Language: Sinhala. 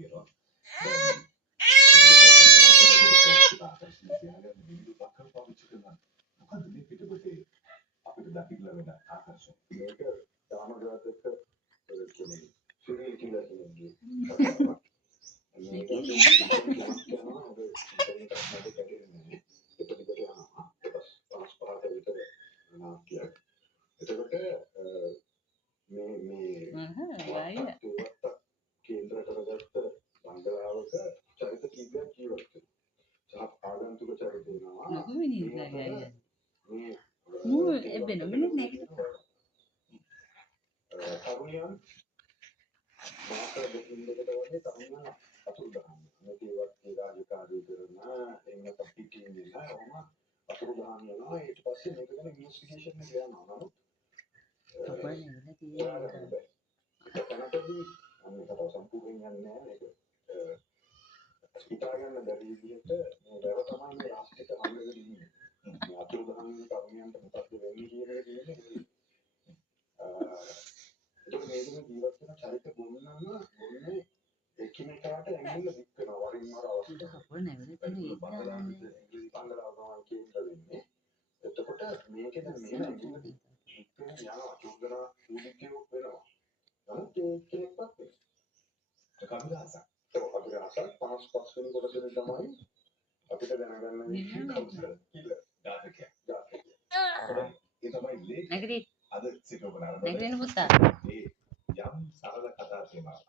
තියෙනවා. පාවිච්චි කරනවා. මොකද මේ පිටපතේ අපිට දකින්න ලැබෙන ආකර්ෂණ. මේක දාමගතක කියන්නේ සිරියල් කිලර් කෙනෙක්ගේ කතාවක්. මේක කියනවා අද ඉන්ටර්නෙට් එකේ කැඩෙන්නේ. එතකොට යනවා. ඒක පහට විතර නාට්‍යයක්. එතකොට මේ කේන්ද්‍ර කරගත්ත බංගලාවක චරිත කීපයක් ජීවත් වෙනවා. ආගන්තුක චරිත වෙනවා. තරුණියන් මාස දෙකකින් දෙකට වගේ තරුණ අතුරු දහන. මේක ඒවත් රාජකාරී කරන එන්න පිටින් දෙන ඔහොම අතුරු දහන යනවා. ඊට පස්සේ මේක ගැන ඉන්වෙස්ටිගේෂන් එක යනවා. නමුත් තැනකදී අන්න කතාව සම්පූර්ණයෙන් යන්නේ නැහැ. මේක හිතා ගන්න බැරි විදිහට මේ වැව තමයි මේ රාෂ්ට්‍රික හමුවේදී ඉන්නේ. මේ අතුරු දහන තරුණියන්ට මොකක්ද වෙන්නේ කියන එක කියන්නේ. ඒක මේකම ජීවත් වෙන චරිත ගොන්නේ එකිනෙකාට ඇඟිල්ල දික් කරනවා. වරින් වර අවස්ථාවක්. බංගලාව කියන්නේ එතකොට මේකෙන් මේ ඇඟිල්ල දික් වෙන යනවා. චුද්දනා කුලිකෝ වෙනවා. නමුත් ඒකෙක්වත් කවිදාසක්. ඒක අභිරහසක් 55 වෙනි කොටසේ තමයි අපිට දැනගන්න වෙන්නේ කවුද කියලා. ජාතකයක්. ඒ තමයි ලේඛ. අද සිතෝබනාරම. ඒ යම් සරල කතා තියෙනවා.